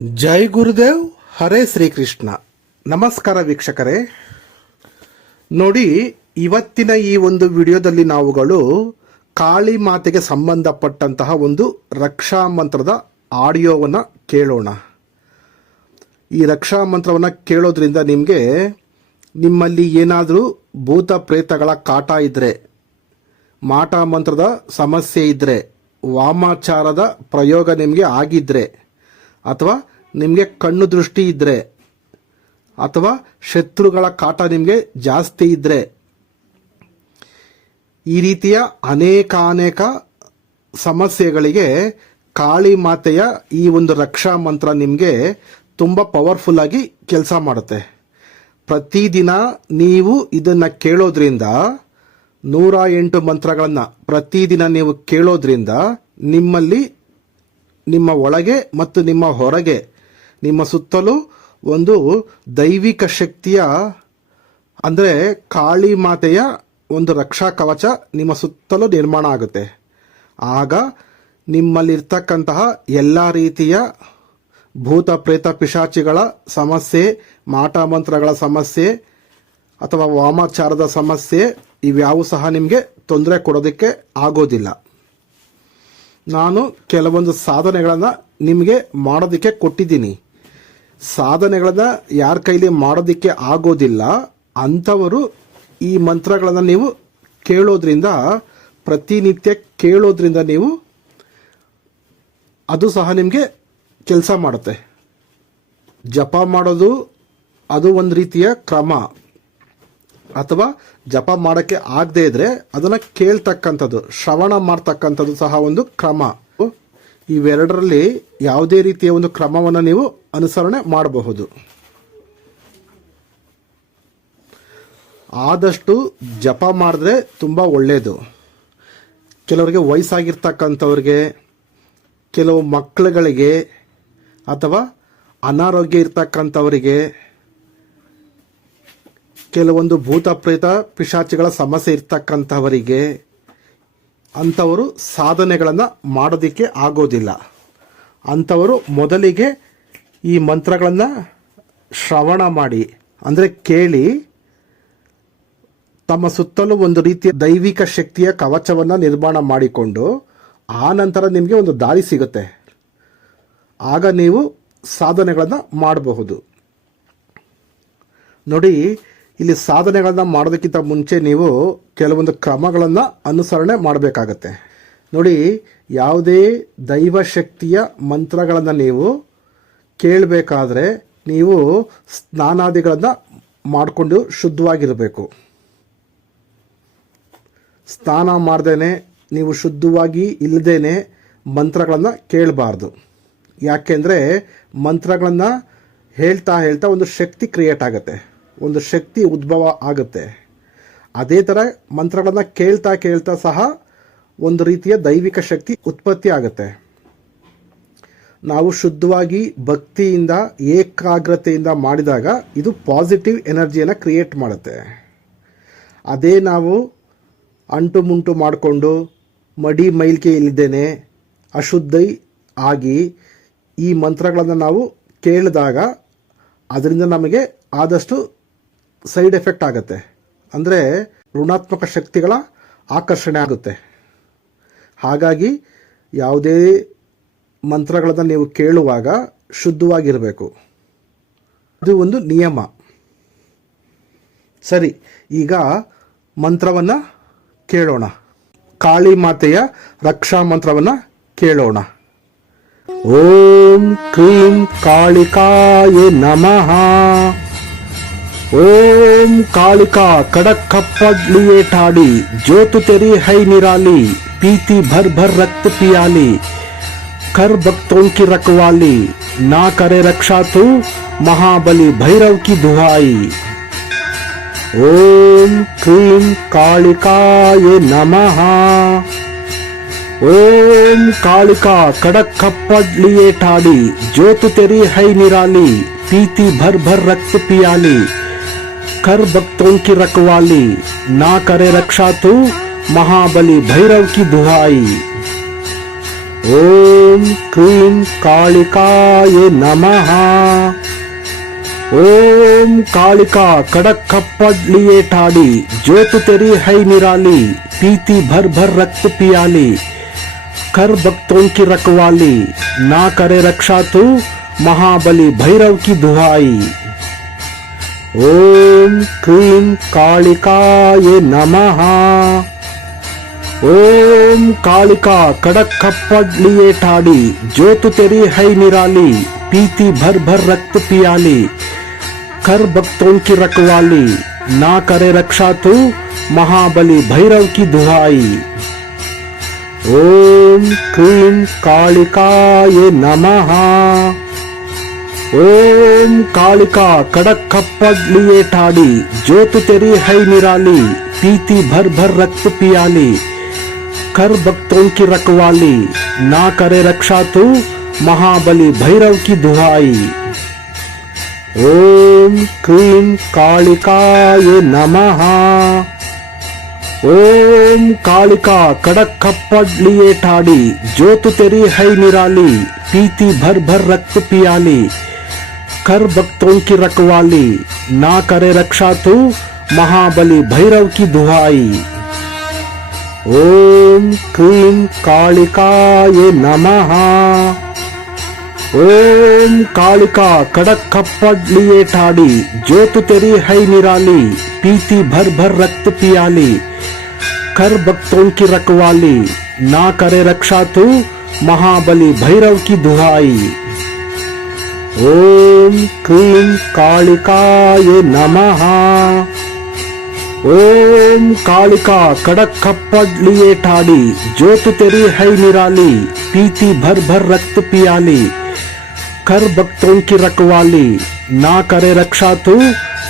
ಜೈ ಗುರುದೇವ್, ಹರೇ ಶ್ರೀಕೃಷ್ಣ. ನಮಸ್ಕಾರ ವೀಕ್ಷಕರೇ. ನೋಡಿ, ಇವತ್ತಿನ ಈ ಒಂದು ವಿಡಿಯೋದಲ್ಲಿ ನಾವುಗಳು ಕಾಳಿ ಮಾತೆಗೆ ಸಂಬಂಧಪಟ್ಟಂತಹ ಒಂದು ರಕ್ಷಾ ಮಂತ್ರದ ಆಡಿಯೋವನ್ನು ಕೇಳೋಣ. ಈ ರಕ್ಷಾ ಮಂತ್ರವನ್ನು ಕೇಳೋದ್ರಿಂದ ನಿಮ್ಮಲ್ಲಿ ಏನಾದರೂ ಭೂತ ಪ್ರೇತಗಳ ಕಾಟ ಇದ್ದರೆ, ಮಾಟ ಮಂತ್ರದ ಸಮಸ್ಯೆ ಇದ್ದರೆ, ವಾಮಾಚಾರದ ಪ್ರಯೋಗ ನಿಮಗೆ ಆಗಿದ್ದರೆ, ಅಥವಾ ನಿಮಗೆ ಕಣ್ಣು ದೃಷ್ಟಿ ಇದ್ದರೆ, ಅಥವಾ ಶತ್ರುಗಳ ಕಾಟ ನಿಮಗೆ ಜಾಸ್ತಿ ಇದ್ದರೆ, ಈ ರೀತಿಯ ಅನೇಕ ಸಮಸ್ಯೆಗಳಿಗೆ ಕಾಳಿ ಮಾತೆಯ ಈ ಒಂದು ರಕ್ಷಾ ಮಂತ್ರ ನಿಮಗೆ ತುಂಬ ಪವರ್ಫುಲ್ ಆಗಿ ಕೆಲಸ ಮಾಡುತ್ತೆ. ಪ್ರತಿದಿನ ನೀವು ಇದನ್ನು ಕೇಳೋದ್ರಿಂದ 108 ಮಂತ್ರಗಳನ್ನು ಪ್ರತಿದಿನ ನೀವು ಕೇಳೋದ್ರಿಂದ ನಿಮ್ಮಲ್ಲಿ, ನಿಮ್ಮ ಒಳಗೆ ಮತ್ತು ನಿಮ್ಮ ಹೊರಗೆ, ನಿಮ್ಮ ಸುತ್ತಲೂ ಒಂದು ದೈವಿಕ ಶಕ್ತಿಯ, ಅಂದರೆ ಕಾಳಿ ಮಾತೆಯ ಒಂದು ರಕ್ಷಾ ಕವಚ ನಿಮ್ಮ ಸುತ್ತಲೂ ನಿರ್ಮಾಣ ಆಗುತ್ತೆ. ಆಗ ನಿಮ್ಮಲ್ಲಿರ್ತಕ್ಕಂತಹ ಎಲ್ಲ ರೀತಿಯ ಭೂತ ಪ್ರೇತ ಪಿಶಾಚಿಗಳ ಸಮಸ್ಯೆ, ಮಾಟ ಮಂತ್ರಗಳ ಸಮಸ್ಯೆ ಅಥವಾ ವಾಮಾಚಾರದ ಸಮಸ್ಯೆ ಇವ್ಯಾವು ಸಹ ನಿಮಗೆ ತೊಂದರೆ ಕೊಡೋದಕ್ಕೆ ಆಗೋದಿಲ್ಲ. ನಾನು ಕೆಲವೊಂದು ಸಾಧನೆಗಳನ್ನು ನಿಮಗೆ ಮಾಡೋದಕ್ಕೆ ಕೊಟ್ಟಿದ್ದೀನಿ. ಸಾಧನೆಗಳನ್ನು ಯಾರ ಕೈಲಿ ಮಾಡೋದಕ್ಕೆ ಆಗೋದಿಲ್ಲ ಅಂಥವರು ಈ ಮಂತ್ರಗಳನ್ನು ನೀವು ಕೇಳೋದ್ರಿಂದ, ಪ್ರತಿನಿತ್ಯ ಕೇಳೋದ್ರಿಂದ ನೀವು ಅದು ಸಹ ನಿಮಗೆ ಕೆಲಸ ಮಾಡುತ್ತೆ. ಜಪ ಮಾಡೋದು ಅದು ಒಂದು ರೀತಿಯ ಕ್ರಮ, ಅಥವಾ ಜಪ ಮಾಡೋಕ್ಕೆ ಆಗದೇ ಇದ್ರೆ ಅದನ್ನು ಕೇಳ್ತಕ್ಕಂಥದ್ದು, ಶ್ರವಣ ಮಾಡ್ತಕ್ಕಂಥದ್ದು ಸಹ ಒಂದು ಕ್ರಮ. ಇವೆರಡರಲ್ಲಿ ಯಾವುದೇ ರೀತಿಯ ಒಂದು ಕ್ರಮವನ್ನು ನೀವು ಅನುಸರಣೆ ಮಾಡಬಹುದು. ಆದಷ್ಟು ಜಪ ಮಾಡಿದ್ರೆ ತುಂಬ ಒಳ್ಳೆಯದು. ಕೆಲವರಿಗೆ ವಯಸ್ಸಾಗಿರ್ತಕ್ಕಂಥವ್ರಿಗೆ, ಕೆಲವು ಮಕ್ಕಳುಗಳಿಗೆ, ಅಥವಾ ಅನಾರೋಗ್ಯ ಇರ್ತಕ್ಕಂಥವರಿಗೆ, ಕೆಲವೊಂದು ಭೂತ ಪ್ರೇತ ಪಿಶಾಚಿಗಳ ಸಮಸ್ಯೆ ಇರ್ತಕ್ಕಂಥವರಿಗೆ, ಅಂಥವರು ಸಾಧನೆಗಳನ್ನು ಮಾಡೋದಕ್ಕೆ ಆಗೋದಿಲ್ಲ. ಅಂಥವರು ಮೊದಲಿಗೆ ಈ ಮಂತ್ರಗಳನ್ನು ಶ್ರವಣ ಮಾಡಿ, ಅಂದರೆ ಕೇಳಿ, ತಮ್ಮ ಸುತ್ತಲೂ ಒಂದು ರೀತಿಯ ದೈವಿಕ ಶಕ್ತಿಯ ಕವಚವನ್ನು ನಿರ್ಮಾಣ ಮಾಡಿಕೊಂಡು, ಆ ನಂತರ ನಿಮಗೆ ಒಂದು ದಾರಿ ಸಿಗುತ್ತೆ. ಆಗ ನೀವು ಸಾಧನೆಗಳನ್ನು ಮಾಡಬಹುದು. ನೋಡಿ, ಇಲ್ಲಿ ಸಾಧನೆಗಳನ್ನು ಮಾಡೋದಕ್ಕಿಂತ ಮುಂಚೆ ನೀವು ಕೆಲವೊಂದು ಕ್ರಮಗಳನ್ನು ಅನುಸರಣೆ ಮಾಡಬೇಕಾಗತ್ತೆ. ನೋಡಿ, ಯಾವುದೇ ದೈವಶಕ್ತಿಯ ಮಂತ್ರಗಳನ್ನು ನೀವು ಕೇಳಬೇಕಾದ್ರೆ ನೀವು ಸ್ನಾನಾದಿಗಳನ್ನು ಮಾಡಿಕೊಂಡು ಶುದ್ಧವಾಗಿರಬೇಕು. ಸ್ನಾನ ಮಾಡ್ದೇನೆ, ನೀವು ಶುದ್ಧವಾಗಿ ಇಲ್ಲದೇನೆ ಮಂತ್ರಗಳನ್ನು ಕೇಳಬಾರ್ದು. ಯಾಕೆಂದರೆ ಮಂತ್ರಗಳನ್ನು ಹೇಳ್ತಾ ಹೇಳ್ತಾ ಒಂದು ಶಕ್ತಿ ಕ್ರಿಯೇಟ್ ಆಗುತ್ತೆ, ಒಂದು ಶಕ್ತಿ ಉದ್ಭವ ಆಗುತ್ತೆ. ಅದೇ ಥರ ಮಂತ್ರಗಳನ್ನು ಕೇಳ್ತಾ ಕೇಳ್ತಾ ಸಹ ಒಂದು ರೀತಿಯ ದೈವಿಕ ಶಕ್ತಿ ಉತ್ಪತ್ತಿ ಆಗುತ್ತೆ. ನಾವು ಶುದ್ಧವಾಗಿ ಭಕ್ತಿಯಿಂದ, ಏಕಾಗ್ರತೆಯಿಂದ ಮಾಡಿದಾಗ ಇದು ಪಾಸಿಟಿವ್ ಎನರ್ಜಿಯನ್ನು ಕ್ರಿಯೇಟ್ ಮಾಡುತ್ತೆ. ಅದೇ ನಾವು ಅಂಟು ಮುಂಟು ಮಾಡಿಕೊಂಡು, ಮಡಿ ಮೈಲಿಗೆ ಇಲ್ಲದೇನೆ ಅಶುದ್ಧ ಆಗಿ ಈ ಮಂತ್ರಗಳನ್ನು ನಾವು ಕೇಳಿದಾಗ ಅದರಿಂದ ನಮಗೆ ಆದಷ್ಟು ಸೈಡ್ ಎಫೆಕ್ಟ್ ಆಗುತ್ತೆ. ಅಂದರೆ ಋಣಾತ್ಮಕ ಶಕ್ತಿಗಳ ಆಕರ್ಷಣೆ ಆಗುತ್ತೆ. ಹಾಗಾಗಿ ಯಾವುದೇ ಮಂತ್ರಗಳನ್ನು ನೀವು ಕೇಳುವಾಗ ಶುದ್ಧವಾಗಿರಬೇಕು. ಇದು ಒಂದು ನಿಯಮ. ಸರಿ, ಈಗ ಮಂತ್ರವನ್ನು ಕೇಳೋಣ. ಕಾಳಿ ಮಾತೆಯ ರಕ್ಷಾ ಮಂತ್ರವನ್ನು ಕೇಳೋಣ. ಓಂ ಕ್ರೀಂ ಕಾಳಿಕಾಯೇ ನಮಃ. ओम कालिका कड़क खप्पड़ लिए ठाड़ी, ज्योत तेरी है निराली, पीती भर भर रक्त पियाली, कर भक्तों की रखवाली, ना करे रक्षा तू महाबली भैरव की दुहाई. ओम क्रीं कालिकाये नमः. ओम कालिका कड़क खप्पड़ लिए ठाड़ी, ज्योत तेरी है निराली, पीती भर भर रक्त पियाली, कर भक्तों की रखवाली, ना करे रक्षा तू महाबली भैरव की दुहाई. ओम क्रीं कालिकाये नमः। ओम कालिका कड़क खप्पड़ लिए ठाड़ी, जोत तेरी है निराली, पीती भर भर रक्त पियाली, कर भक्तों की रखवाली, ना करे रक्षा तू, महाबली भैरव की दुहाई। ओम क्रीं कालिकाये नमः। ओम कालिका कड़क खप्पड़ लिए ठाड़ी, जोत तेरी है निराली, पीती भर भर रक्त पियाली, कर भक्तों की रखवाली, ना करे रक्षा तू, महाबली भैरव की दुहाई। ओम क्रीं कालिकाये नमः। ओम कालिका कड़क खप्पड़ लिए ठाड़ी, जोत तेरी है निराली, पीती भर भर रक्त पियाली, कर भक्तों की रखवाली, ना करे रक्षा तू, महाबली भैरव की दुहाई। ओम क्रीं कालिकाये नमः। ओम कालिका कड़क खप्पड़ लिए ठाड़ी, जोत तेरी है निराली, पीती भर भर रक्त पियाली, कर भक्तों की रखवाली, ना करे रक्षा तू, महाबली भैरव की दुहाई। ओम क्रीं कालिकाये नमः। ओम कालिका कड़क खप्पड़ लिए ठाड़ी, जोत तेरी है निराली, पीती भर भर रक्त पियाली, कर भक्तों की रखवाली, ना करे रक्षा तू, महाबली भैरव की दुहाई। ओम क्रीं कालिकाये नमः। ओम कालिका कड़क खप्पड़ लिए ठाड़ी, जोत तेरी है निराली, पीती भर भर रक्त पियाली, कर भक्तों की रखवाली, ना करे रक्षा तू,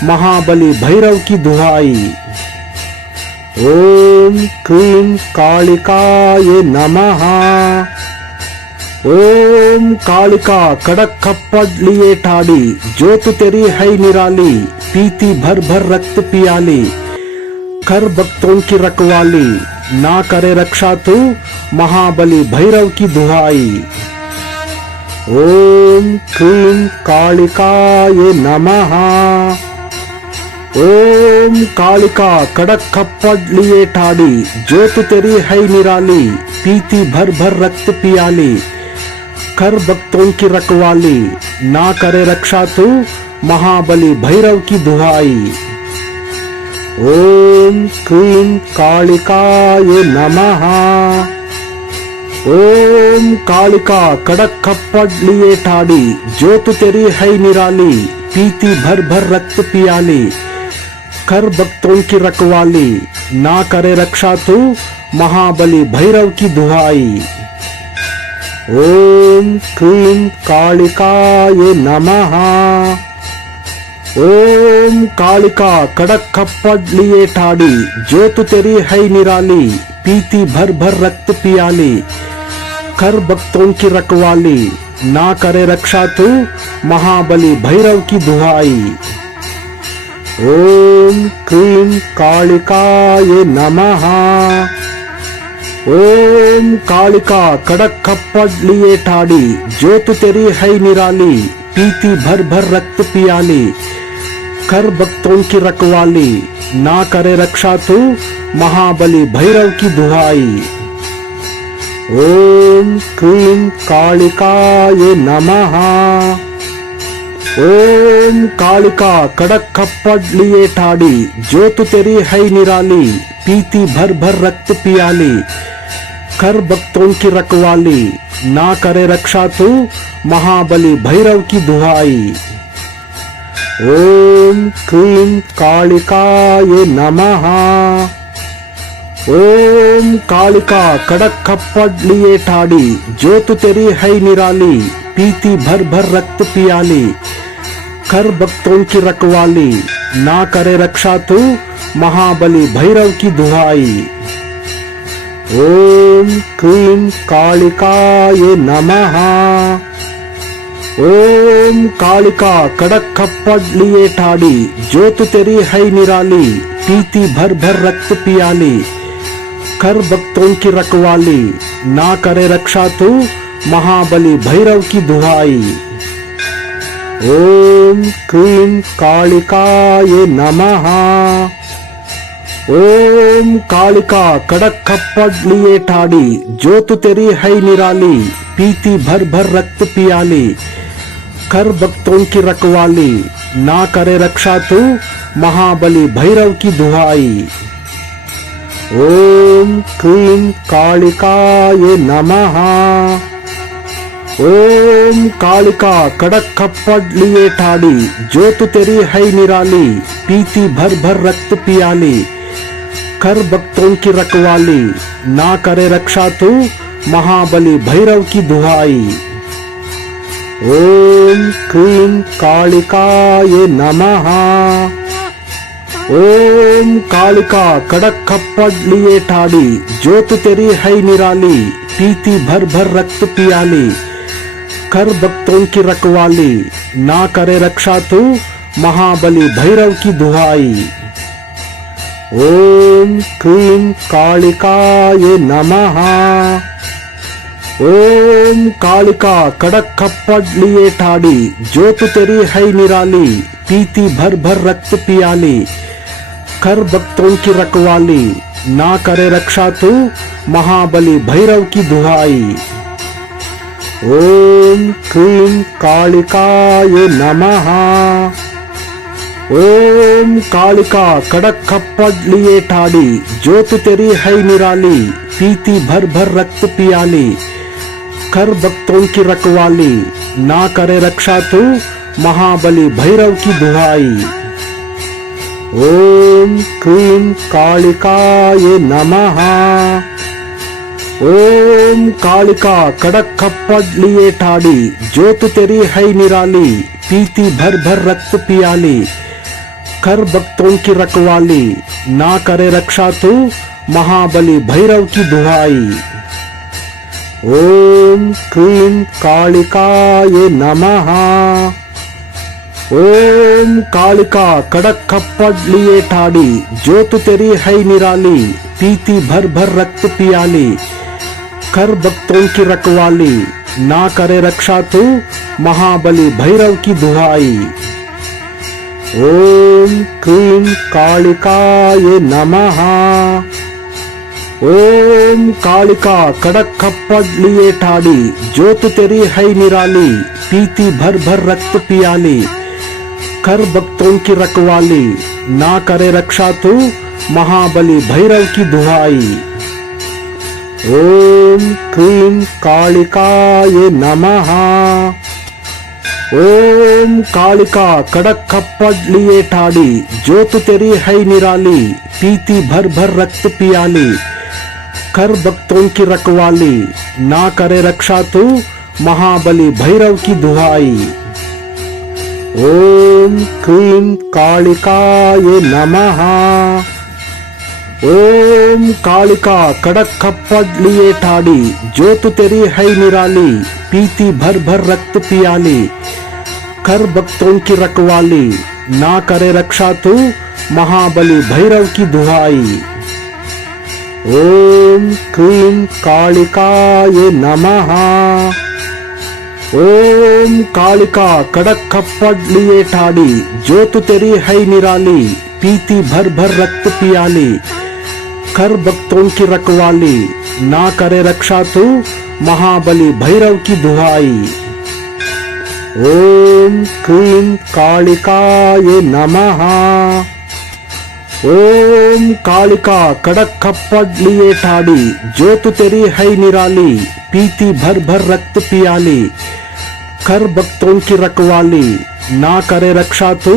महाबली भैरव की दुहाई। ओम क्रीं कालिकाये नमः। ओम कालिका कड़क खप्पड़ लिए ठाड़ी, जोत तेरी है निराली, पीती भर भर रक्त पियाली, कर भक्तों की रखवाली, ना करे रक्षा तू, महाबली भैरव की दुहाई। ओम क्रीं कालिकाये नमः। ओम कालिका कड़क खप्पड़ लिए ठाड़ी, जोत तेरी है निराली, पीती भर भर रक्त पियाली, कर भक्तों की रखवाली, ना करे रक्षा तू, महाबली भैरव की दुहाई। ओम क्रीं कालिकाये नमः। ओम कालिका कड़क खप्पड़ लिए ठाड़ी, जोत तेरी है निराली, पीती भर भर रक्त पियाली, कर भक्तों की रखवाली, ना करे रक्षा तू, महाबली भैरव की दुहाई। ओम क्रीं कालिकाये नमः। ओम कालिका कड़क खप्पड़ लिए ठाड़ी, जोत तेरी है निराली, पीती भर भर रक्त पियाली, कर भक्तों की रखवाली, ना करे रक्षा तू, महाबली भैरव की दुहाई। ओम क्रीं कालिकाये नमः। ओम कालिका कड़क खप्पड़ लिए ठाड़ी, जोत तेरी है निराली, पीती भर भर रक्त पियाली, कर भक्तों की रखवाली, ना करे रक्षा तू, महाबली भैरव की दुहाई। ओम क्रीं कालिकाये नमः। ओम कालिका कड़क खप्पड़ लिए ठाड़ी, जोत तेरी है निराली, पीती भर भर रक्त पियाली, कर भक्तों की रखवाली, ना करे रक्षा तू, महाबली भैरव की दुहाई। ओम क्रीं कालिकाये नमः। ओम कालिका कड़क खप्पड़ लिए ठाड़ी, जोत तेरी है निराली, पीती भर भर रक्त पियाली, कर भक्तों की रखवाली, ना करे रक्षा तू, महाबली भैरव की दुहाई। ओम क्रीं कालिकाये नमः। ओम कालिका कड़क खप्पड़ लिए ठाड़ी, जोत तेरी है निराली, पीती भर भर रक्त पियाली, कर भक्तों की रखवाली, ना करे रक्षा तू महाबली भैरव की दुहाई। ओम क्रीं कालिकाये नमः। ओम कालिका कड़क खप्पड़ लिए ठाड़ी, जोत तेरी है निराली, पीती भर भर रक्त पियाली, कर भक्तों की रखवाली, ना करे रक्षा तू महाबली भैरव की दुहाई। ओम क्रीं कालिकाये नमः। ओम कालिका कड़क खप्पड़ लिए ठाड़ी, जोत तेरी है निराली, पीती भर भर रक्त पियाली, कर भक्तों की रखवाली, ना करे रक्षा तू महाबली भैरव की दुहाई। ओम क्रीं कालिकाये नमः। ओम कालिका कड़क खप्पड़ लिए ठाड़ी, जोत तेरी है निराली, पीती भर भर रक्त पियाली, कर भक्तों की रखवाली, ना करे रक्षा तू महाबली भैरव की दुहाई। ओम क्रीं कालिकाये नमः। ओम कालिका कड़क खप्पड़ लिए ठाड़ी, जोत तेरी है निराली, पीती भर भर रक्त पियाली, कर भक्तों की रखवाली, ना करे रक्षा तू महाबली भैरव की दुहाई। ओम क्रीं कालिकाये नमः। ओम कालिका कड़क खप्पड़ लिए ठाड़ी, जोत तेरी है निराली, पीती भर भर रक्त पियाली, कर भक्तों की रखवाली, ना करे रक्षा तू महाबली भैरव की दुहाई। ओम क्रीं कालिकाये नमः। ओम कालिका कड़क खप्पड़ लिए ठाड़ी, जोत तेरी है निराली, पीती भर भर रक्त पियाली, कर भक्तों की रखवाली, ना करे रक्षा तू महाबली भैरव की दुहाई। ओम क्रीं कालिकाये नमः। ओम कालिका कड़क खप्पड़ लिए ठाड़ी, जोत तेरी है निराली, पीती भर भर रक्त पियाली, कर भक्तों की रखवाली, ना करे रक्षा तू महाबली भैरव की दुहाई। ओम क्रीं कालिकाये नमः। ओम कालिका कड़क खप्पड़ लिए ठाड़ी, जोत तेरी है निराली, पीती भर भर रक्त पियाली, कर भक्तों की रखवाली, ना करे रक्षा तू महाबली भैरव की दुहाई। ओम क्रीं कालिकाये नमः। ओम कालिका कड़क खप्पड़ लिए ठाड़ी, जोत तेरी है निराली, पीती भर भर रक्त पियाली, कर भक्तों की रखवाली, ना करे रक्षा तू महाबली भैरव की दुहाई। ओम क्रीं कालिकाये नमः। ओम कालिका कड़क खप्पड़ लिए ठाड़ी, जोत तेरी है निराली, पीती भर भर रक्त पियाली, कर भक्तों की रखवाली, ना करे रक्षा तू महाबली भैरव की दुहाई। ओम क्रीं कालिकाये नमः। ओम कालिका कड़क खप्पड़ लिए ठाड़ी, जोत तेरी है निराली, पीती भर भर रक्त पियाली, कर भक्तों की रखवाली, ना करे रक्षा तू महाबली भैरव की दुहाई। ओम क्रीं कालिकाये नमः। ओम कालिका कड़क खप्पड़ लिए ठाड़ी, जोत तेरी है निराली, पीती भर भर रक्त पियाली, कर भक्तों की रखवाली, ना करे रक्षा तू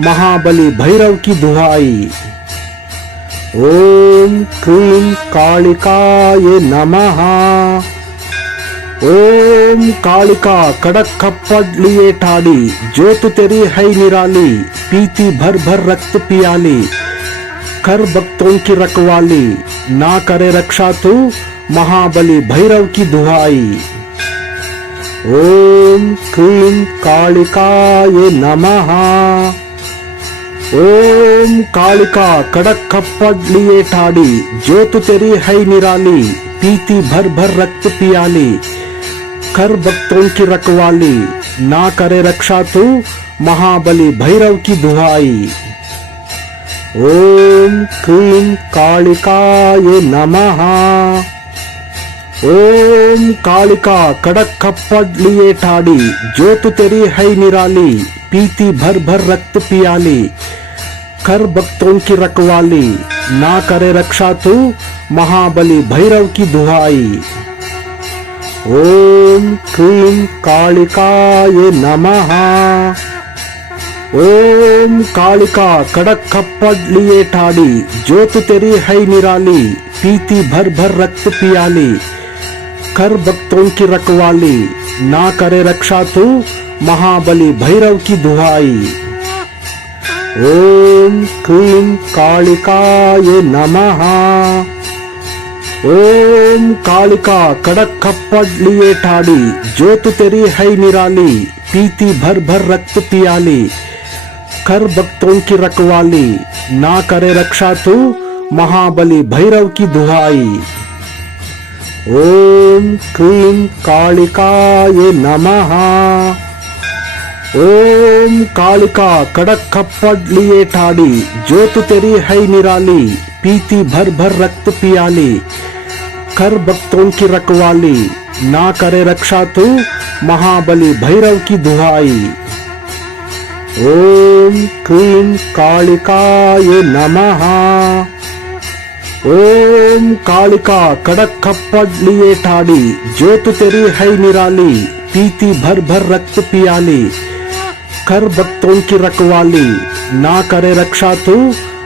महाबली भैरव की दुहाई। ओम क्रीं कालिकाये नमः। ओम कालिका कड़क खप्पड़ लिए ठाड़ी, जोत तेरी है निराली, पीती भर भर रक्त पियाली, कर भक्तों की रखवाली, ना करे रक्षा तू महाबली भैरव की दुहाई। ओम क्रीं कालिकाये नमः। ओम कालिका कड़क खप्पड़ लिए ठाड़ी, जोत तेरी है निराली, पीती भर भर रक्त पियाली, कर भक्तों की रखवाली, ना करे रक्षा तू महाबली भैरव की दुहाई। ओम क्रीं कालिकाय नमः। ओम कालिका कड़क खप्पड़ लिए ठाड़ी, जोत तेरी है निराली, पीती भर भर रक्त पियाली, कर भक्तों की रखवाली, ना करे रक्षा तू महाबली भैरव की दुहाई। ओम क्रीं कालिकाय नमः। ओम कालिका कड़क खप्पड़ लिए ठाड़ी, जोत तेरी है निराली, पीती भर भर रक्त पियाली, कर भक्तों की रखवाली, ना करे रक्षा तू महाबली भैरव की दुहाई। ओम क्रीं कालिकाय नमः। ओम कालिका कड़क खप्पड़ लिए ठाड़ी, जोत तेरी है निराली, पीती भर भर रक्त पियाली, कर भक्तों की रखवाली, ना करे रक्षा तू महाबली भैरव की दुहाई। ओम क्रीं कालिकाय नमः। ओम कालिका कड़क खप्पड़ लिए ठाड़ी, जोत तेरी है निराली, पीती भर भर रक्त पियाली, कर भक्तों की रखवाली, ना करे रक्षा तू महाबली भैरव की दुहाई। ओम क्रीं कालिकाय नमः। ओम कालिका कड़क खप्पड़ लिए ठाड़ी, जोत तेरी है निराली, पीती भर भर रक्त पियाली, कर भक्तों की रखवाली, ना करे रक्षा तू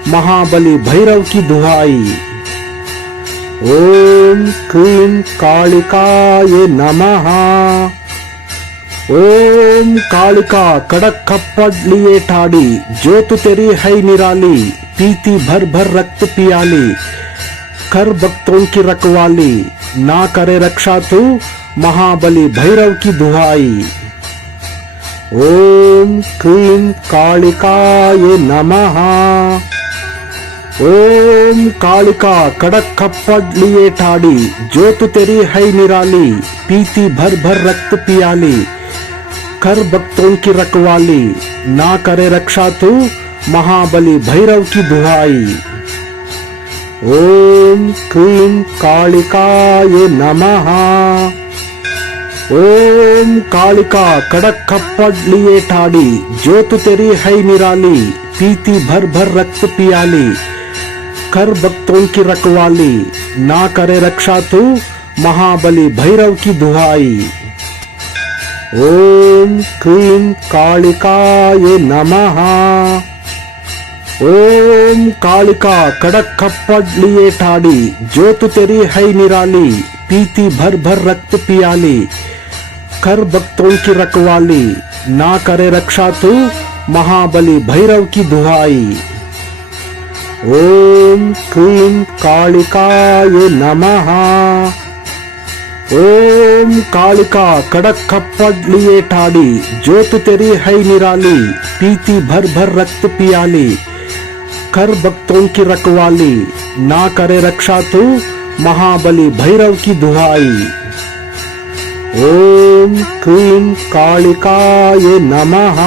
महाबली भैरव की दुहाई। ओम क्रीं कालिकाय नमः। ओम कालिका कड़क खप्पड़ लिए ठाड़ी, जोत तेरी है निराली, पीती भर भर रक्त पियाली, कर भक्तों की रखवाली, ना करे रक्षा तू महाबली भैरव की दुहाई। ओम क्रीं कालिकाय नमः। ओम कालिका कड़क खप्पड़ लिए ठाड़ी, जोत तेरी है निराली, पीती भर भर रक्त पियाली, कर भक्तों की रखवाली, ना करे रक्षा तू महाबली भैरव की दुहाई। ओम क्रीं कालिकाय नमः। ओम कालिका कड़क खप्पड़ लिए ठाड़ी, जोत तेरी है निराली, पीती भर भर रक्त पियाली, कर भक्तों की रखवाली, ना करे रक्षा तू महाबली भैरव की दुहाई। ओम क्रीं कालिकाय नमः। ओम कालिका कड़क खप्पड़ लिए ठाड़ी, जोत तेरी है निराली, पीती भर भर रक्त पियाली, कर भक्तों की रखवाली, ना करे रक्षा तू महाबली भैरव की दुहाई। ओम क्रीं कालिकाय नमः। ओम कालिका कड़क खप्पड़ लिए ठाड़ी, जोत तेरी है निराली, पीती भर भर रक्त पियाली, कर भक्तों की रखवाली, ना करे रक्षा तू महाबली भैरव की दुहाई। ओम क्रीं कालिकाय नमः।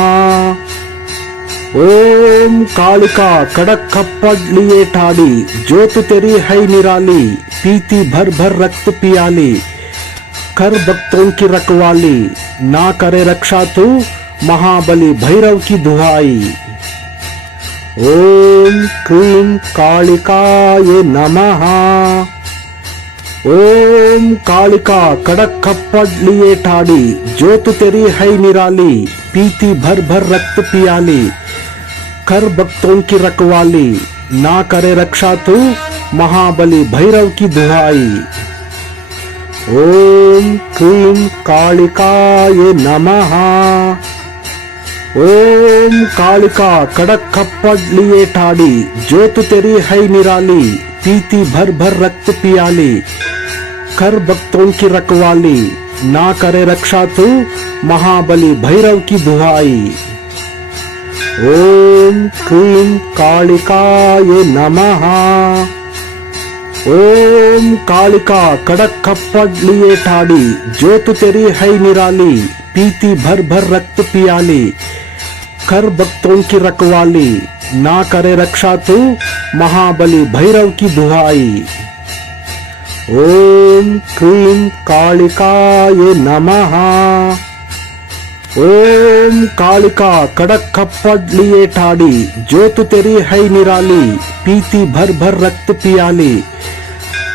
ओम कालिका कड़क खप्पड़ लिए ठाड़ी, जोत तेरी है निराली, पीती भर भर रक्त पियाली, कर भक्तों की रखवाली, ना करे रक्षा तू महाबली भैरव की दुहाई। ओम क्रीं कालिकाय नमः। ओम कालिका कड़क खप्पड़ लिए ठाड़ी, जोत तेरी है निराली, पीती भर भर रक्त पियाली, कर भक्तों की रखवाली, ना करे रक्षा तू महाबली भैरव की दुहाई। ओम क्रीं कालिकाय नमः। ओम कालिका कड़क खप्पड़ लिए ठाड़ी, जोत तेरी है निराली, पीती भर भर रक्त पियाली, कर भक्तों की रखवाली, ना करे रक्षा तू महाबली भैरव की दुहाई। ओम क्रीं कालिकाय नमः। ओम कालिका कड़क खप्पड़ लिए ठाड़ी, जोत तेरी है निराली, पीती भर भर रक्त पियाली, कर भक्तों की रखवाली, ना करे रक्षा तू, महाबली भैरव की दुहाई। ओम क्रीं कालिकाये नमः। ओम कालिका कड़क खप्पड़ लिए ठाड़ी, जोत तेरी है निराली, पीती भर भर रक्त पियाली,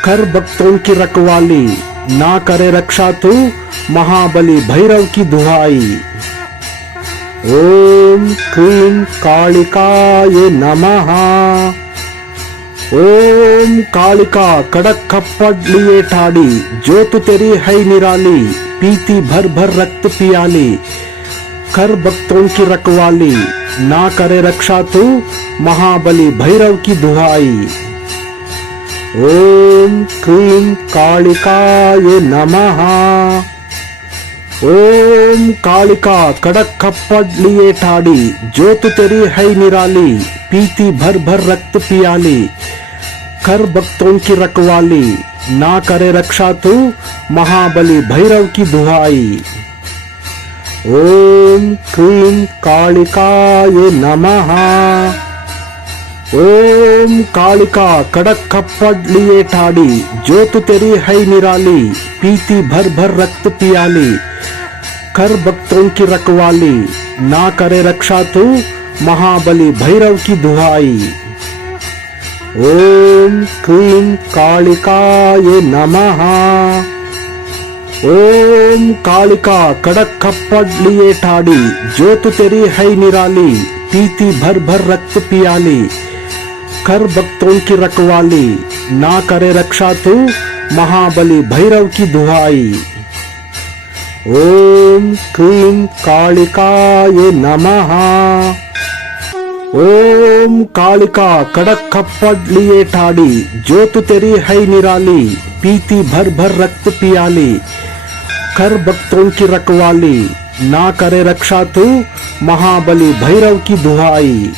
कर भक्तों की रखवाली, ना करे रक्षा तू, महाबली भैरव की दुहाई। ओम क्रीं कालिकाये नमः। ओम कालिका कड़क खप्पड़ लिए ठाड़ी, जोत तेरी है निराली, पीती भर भर रक्त पियाली, कर भक्तों की रखवाली, ना करे रक्षा तू, महाबली भैरव की दुहाई। ओम क्रीं कालिकाये नमः। ओम कालिका कड़क खप्पड़ लिए ठाड़ी, जोत तेरी है निराली, पीती भर भर रक्त पियाली, कर भक्तों की रखवाली, ना करे रक्षा तू, महाबली भैरव की दुहाई। ओम क्रीं कालिकाये नमः। ओम कालिका कड़क खप्पड़ लिए ठाड़ी, जोत तेरी है निराली, पीती भर भर रक्त पियाली, कर भक्तों की रखवाली, ना करे रक्षा तू, महाबली भैरव की दुहाई। ओम क्रीं कालिकाये नमः। ओम कालिका कड़क खप्पड़ लिए ठाड़ी, जोत तेरी है निराली, पीती भर भर रक्त पियाली, कर भक्तों की रखवाली, ना करे रक्षा तू, महाबली भैरव की दुहाई। ओम क्रीं कालिकाये नमः। ओम कालिका कड़क खप्पड़ लिए ठाड़ी, जोत तेरी है निराली, पीती भर भर रक्त पियाली, कर भक्तों की रखवाली, ना करे रक्षा तू, महाबली भैरव की दुहाई।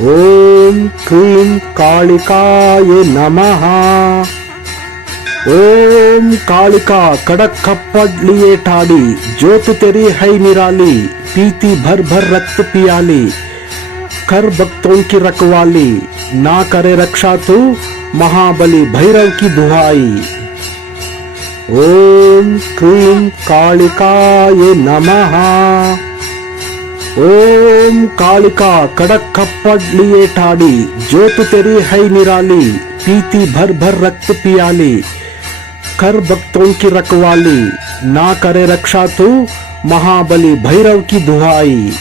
ओम क्रीं कालिकाये नमः। ओम कालिका कड़क खप्पड़ लिए ठाड़ी, जोत तेरी है निराली, पीती भर भर रक्त पियाली, कर भक्तों की रखवाली, ना करे रक्षा तू, महाबली भैरव की दुहाई। ओम क्रीं कालिकाये नमः। ओम कालिका कड़क खप्पड़ लिए ठाड़ी, जोत तेरी है निराली, पीती भर भर रक्त पियाली, कर भक्तों की रखवाली, ना करे रक्षा तू, महाबली भैरव की दुहाई।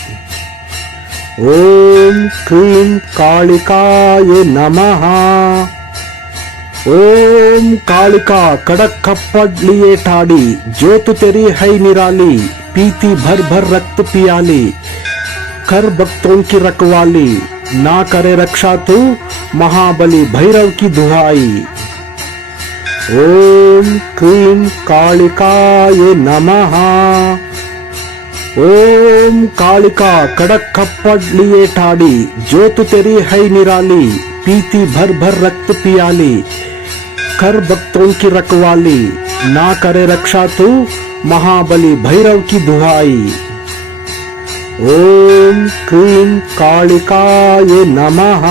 ओम क्रीं कालिकाये नमः। ओम कालिका कड़क खप्पड़ लिए ठाड़ी, जोत तेरी है निराली, पीती भर भर रक्त पियाली, कर भक्तों की रखवाली, ना करे रक्षा तू, महाबली भैरव की दुहाई। ओम क्रीं कालिकाये नमः। ओम कालिका कड़क खप्पड़ लिए ठाड़ी, जोत तेरी है निराली, पीती भर भर रक्त पियाली, कर भक्तों की रखवाली, ना करे रक्षा तू, महाबली भैरव की दुहाई। ओम क्रीं कालिकाये नमः।